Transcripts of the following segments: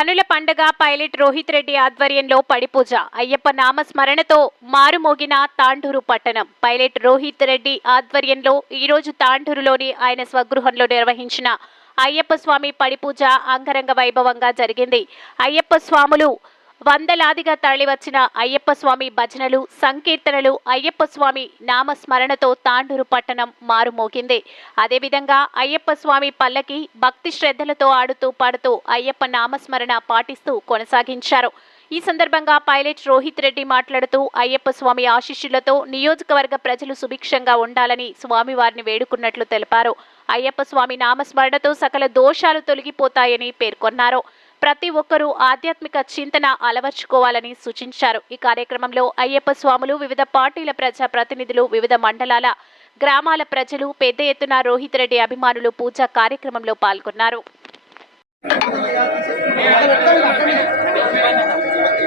కనుల పండగ పైలట్ రోహిత్ రెడ్డి ఆధ్వర్యంలో పడిపూజ. అయ్యప్ప నామస్మరణతో మారుమోగిన తాండూరు పట్టణం. పైలట్ రోహిత్ రెడ్డి ఆధ్వర్యంలో ఈరోజు తాండూరులోని ఆయన స్వగృహంలో నిర్వహించిన అయ్యప్ప స్వామి పడిపూజ అంగరంగ వైభవంగా జరిగింది. అయ్యప్ప స్వాములు వందలాదిగా తరలివచ్చిన అయ్యప్ప స్వామి భజనలు సంకీర్తనలు అయ్యప్ప స్వామి నామస్మరణతో తాండూరు పట్టణం మారుమోగింది. అదేవిధంగా అయ్యప్ప స్వామి పల్లకి భక్తి శ్రద్ధలతో ఆడుతూ పాడుతూ అయ్యప్ప నామస్మరణ పాటిస్తూ కొనసాగించారు. ఈ సందర్భంగా పైలట్ రోహిత్ రెడ్డి మాట్లాడుతూ అయ్యప్ప స్వామి ఆశీస్సులతో నియోజకవర్గ ప్రజలు సుభిక్షంగా ఉండాలని స్వామివారిని వేడుకున్నట్లు తెలిపారు. అయ్యప్ప స్వామి నామస్మరణతో సకల దోషాలు తొలగిపోతాయని పేర్కొన్నారు. ప్రతి ఒక్కరూ ఆధ్యాత్మిక చింతన అలవర్చుకోవాలని సూచించారు. ఈ కార్యక్రమంలో అయ్యప్ప స్వాములు వివిధ పార్టీల ప్రజా ప్రతినిధులు వివిధ మండలాల గ్రామాల ప్రజలు పెద్ద ఎత్తున రోహిత్ రెడ్డి అభిమానులు పూజా కార్యక్రమంలో పాల్గొన్నారు.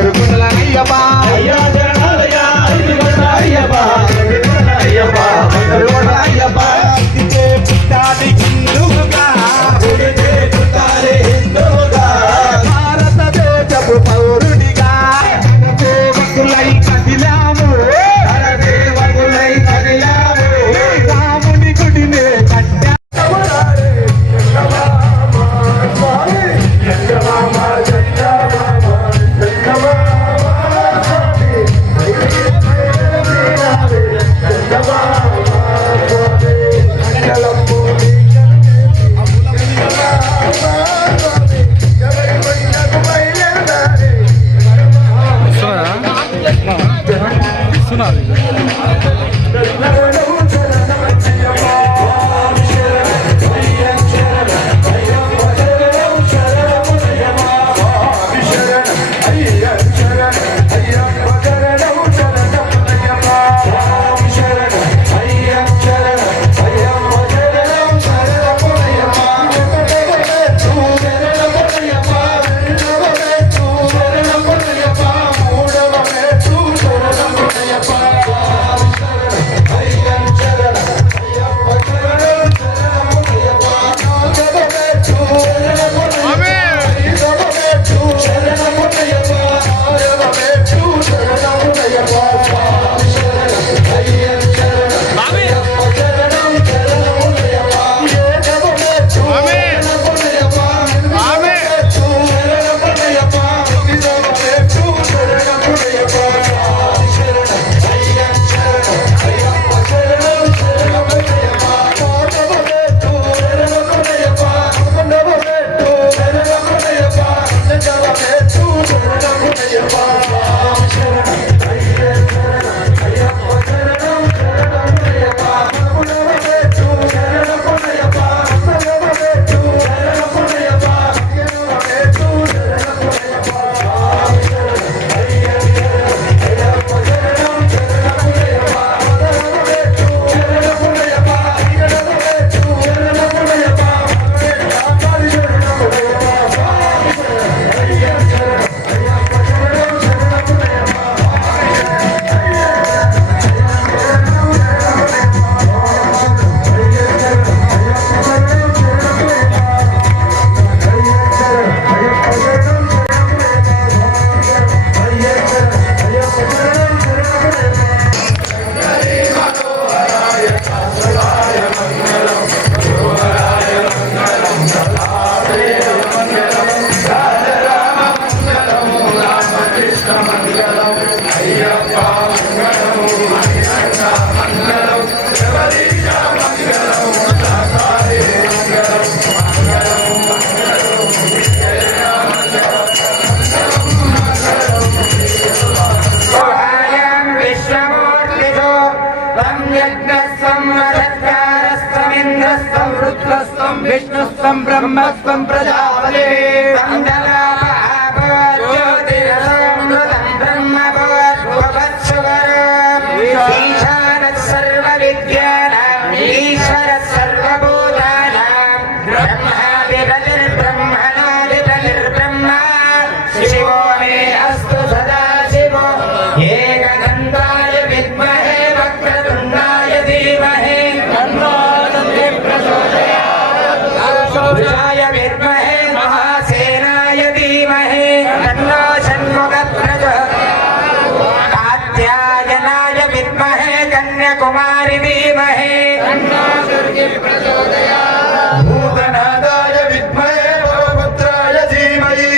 భారతదేశపు your boy. विष्णुस्त्वं ब्रह्मस्त्वं प्रजापते కన్యాకుమారి ధీమహి. భూతనాదాయ విద్మహే భవపుత్రాయ ధీమహి.